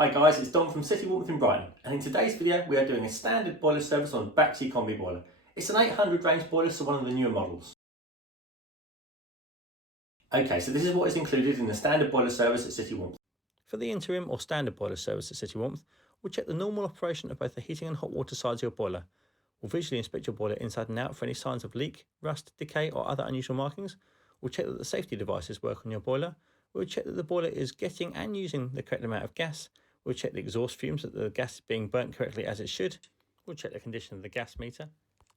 Hi guys, it's Don from City Warmth in Brighton, and in today's video we are doing a standard boiler service on Baxi Combi boiler. It's an 800 range boiler, so one of the newer models. Okay, so this is what is included in the standard boiler service at City Warmth. For the interim or standard boiler service at City Warmth, we'll check the normal operation of both the heating and hot water sides of your boiler. We'll visually inspect your boiler inside and out for any signs of leak, rust, decay or other unusual markings. We'll check that the safety devices work on your boiler. We'll check that the boiler is getting and using the correct amount of gas. We'll check the exhaust fumes, that the gas is being burnt correctly as it should. We'll check the condition of the gas meter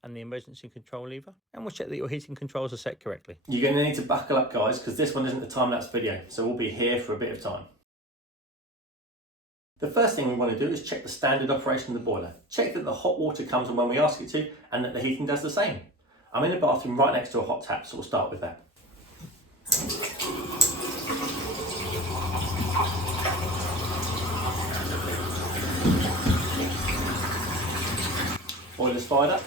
and the emergency control lever. And we'll check that your heating controls are set correctly. You're going to need to buckle up guys, because this one isn't a time-lapse video, so we'll be here for a bit of time. The first thing we want to do is check the standard operation of the boiler. Check that the hot water comes on when we ask it to, and that the heating does the same. I'm in a bathroom right next to a hot tap, so we'll start with that. Boiler's fired up.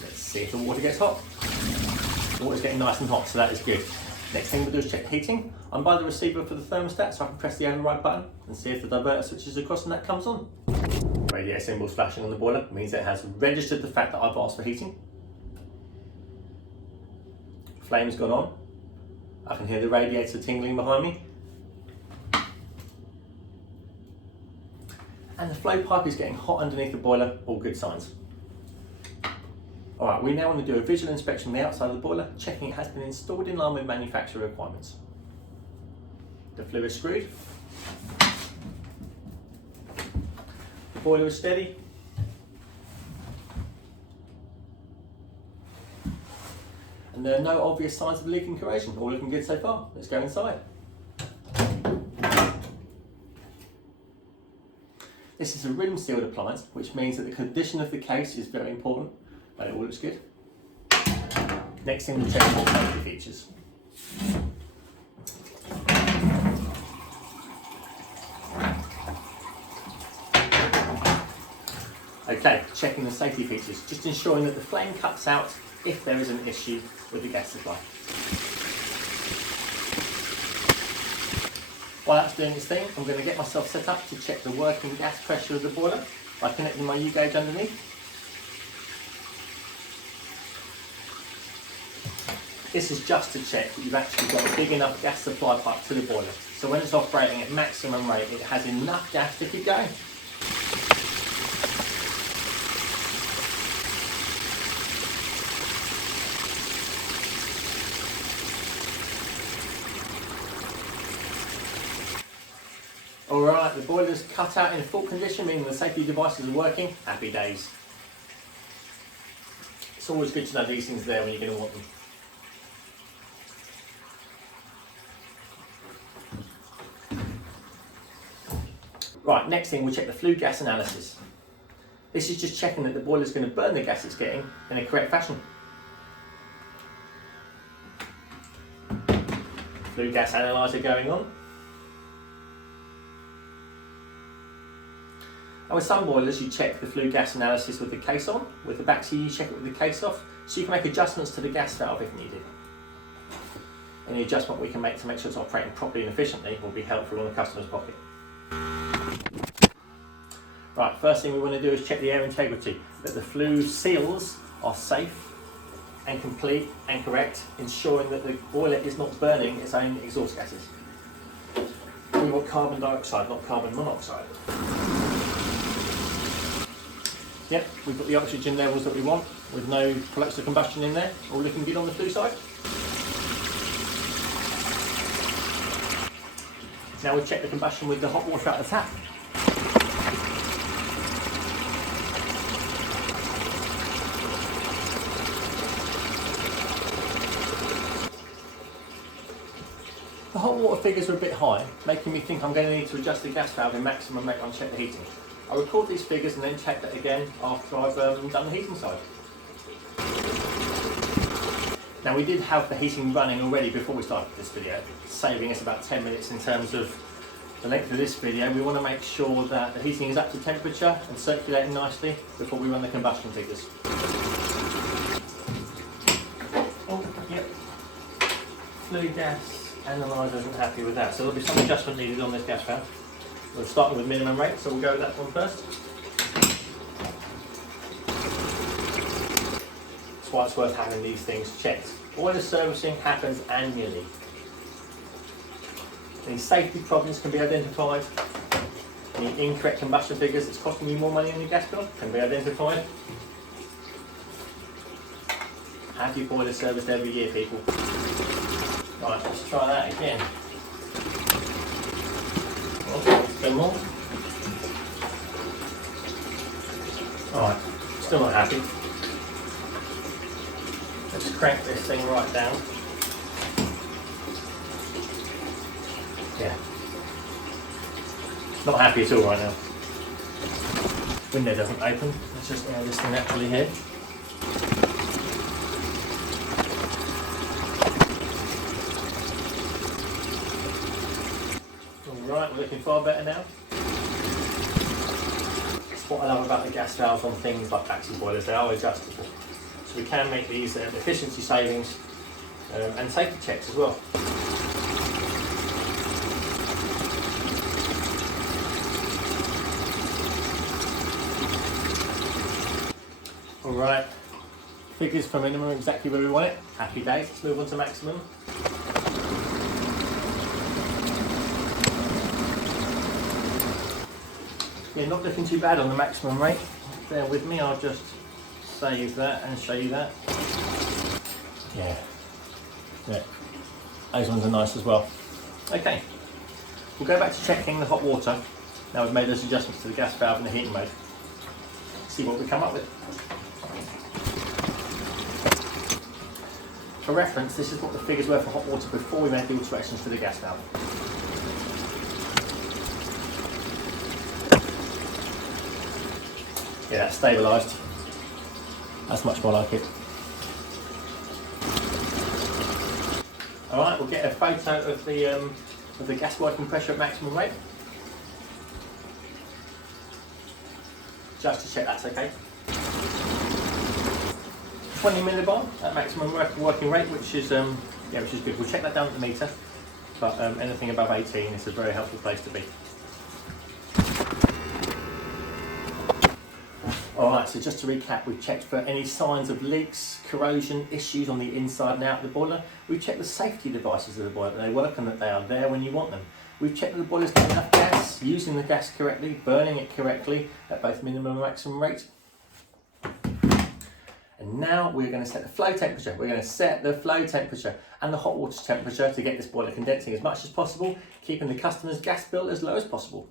Let's see if the water gets hot. The water's getting nice and hot, so that is good. Next thing we'll do is check the heating. I'm by the receiver for the thermostat, so I can press the override button and see if the diverter switches across and that comes on. Radiator symbol's flashing on the boiler, means it has registered the fact that I've asked for heating. Flame's gone on. I can hear the radiator tingling behind me. And the flow pipe is getting hot underneath the boiler, all good signs. Alright, we now want to do a visual inspection of the outside of the boiler, checking it has been installed in line with manufacturer requirements. The flue is screwed. The boiler is steady. And there are no obvious signs of leaking corrosion, all looking good so far. Let's go inside. This is a rim sealed appliance, which means that the condition of the case is very important, but it all looks good. Next thing we'll check more safety features. Okay, checking the safety features, just ensuring that the flame cuts out if there is an issue with the gas supply. While that's doing its thing, I'm going to get myself set up to check the working gas pressure of the boiler by connecting my U-gauge underneath. This is just to check that you've actually got a big enough gas supply pipe to the boiler, so when it's operating at maximum rate it has enough gas to keep going. Alright, the boiler's cut out in full condition, meaning the safety devices are working. Happy days. It's always good to know these things are there when you're going to want them. Right, next thing we'll check the flue gas analysis. This is just checking that the boiler's going to burn the gas it's getting in a correct fashion. Flue gas analyzer going on. And with some boilers you check the flue gas analysis with the case on. With the Baxi you check it with the case off, so you can make adjustments to the gas valve if needed. Any adjustment we can make to make sure it's operating properly and efficiently will be helpful on the customer's pocket. Right, first thing we want to do is check the air integrity, that the flue seals are safe and complete and correct, ensuring that the boiler is not burning its own exhaust gases. We want carbon dioxide, not carbon monoxide. Yep, we've got the oxygen levels that we want, with no products of combustion in there, all looking good on the flue side. Now we'll check the combustion with the hot water out the tap. The hot water figures are a bit high, making me think I'm going to need to adjust the gas valve in maximum rate and check the heating. I'll record these figures and then check that again after I've done the heating side. Now we did have the heating running already before we started this video, saving us about 10 minutes in terms of the length of this video. We want to make sure that the heating is up to temperature and circulating nicely before we run the combustion figures. Oh, yep. Flue gas analyzer isn't happy with that, so there'll be some adjustment needed on this gas valve. We're starting with minimum rate, so we'll go with that one first. That's why it's worth having these things checked. Boiler servicing happens annually. Any safety problems can be identified. Any incorrect combustion figures that's costing you more money on your gas bill can be identified. Have your boiler serviced every year, people. Right, let's try that again. Oh, a bit more. Alright, still not happy. Let's crank this thing right down. Yeah. Not happy at all right now. Window doesn't open. Let's just air this thing naturally here. Alright, we're looking far better now. That's what I love about the gas valves on things like Baxi boilers, they are adjustable. So we can make these efficiency savings and safety checks as well. Alright, figures for minimum exactly where we want it. Happy days, let's move on to maximum. Yeah, not looking too bad on the maximum rate. Bear with me, I'll just save that and show you that. Yeah, those ones are nice as well. Okay, we'll go back to checking the hot water. Now we've made those adjustments to the gas valve and the heating mode. See what we come up with. For reference, this is what the figures were for hot water before we made the alterations to the gas valve. Yeah, that's stabilised. That's much more like it. Alright, we'll get a photo of the gas working pressure at maximum rate. Just to check that's okay. 20 millibar at maximum working rate, which is good. We'll check that down at the meter, but anything above 18 is a very helpful place to be. Alright, so just to recap, we've checked for any signs of leaks, corrosion, issues on the inside and out of the boiler. We've checked the safety devices of the boiler, that they work and that they are there when you want them. We've checked that the boiler's got enough gas, using the gas correctly, burning it correctly at both minimum and maximum rate. And now we're going to set the flow temperature. We're going to set the flow temperature and the hot water temperature to get this boiler condensing as much as possible, keeping the customer's gas bill as low as possible.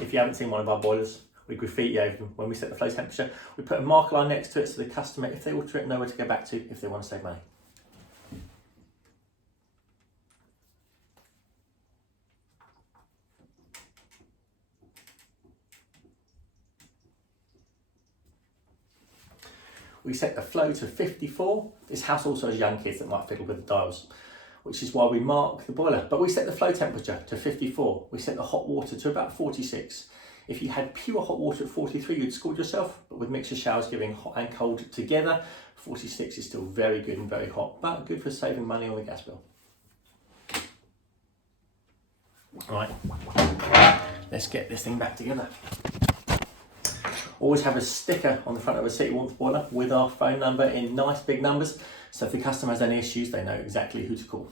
If you haven't seen one of our boilers, we graffiti over them when we set the flow temperature. We put a marker line next to it so the customer, if they alter it, know where to go back to if they want to save money. We set the flow to 54. This house also has young kids that might fiddle with the dials, which is why we mark the boiler. But we set the flow temperature to 54. We set the hot water to about 46. If you had pure hot water at 43, you'd scored yourself, but with mixer showers giving hot and cold together, 46 is still very good and very hot, but good for saving money on the gas bill. Right, let's get this thing back together. Always have a sticker on the front of a city warmth boiler with our phone number in nice big numbers, so if the customer has any issues, they know exactly who to call.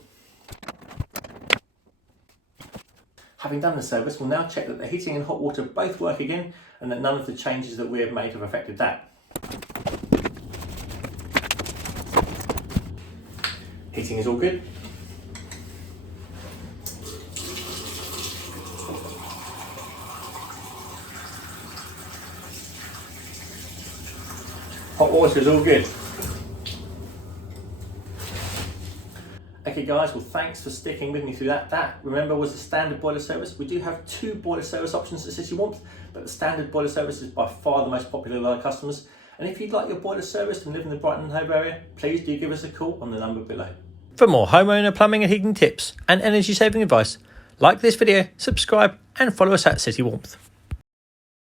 Having done the service, we'll now check that the heating and hot water both work again and that none of the changes that we have made have affected that. Heating is all good. Hot water is all good. Okay guys, well thanks for sticking with me through that. That, remember, was the standard boiler service. We do have 2 boiler service options at City Warmth, but the standard boiler service is by far the most popular with our customers. And if you'd like your boiler serviced and live in the Brighton and Hove area, please do give us a call on the number below. For more homeowner plumbing and heating tips and energy saving advice, like this video, subscribe and follow us at City Warmth.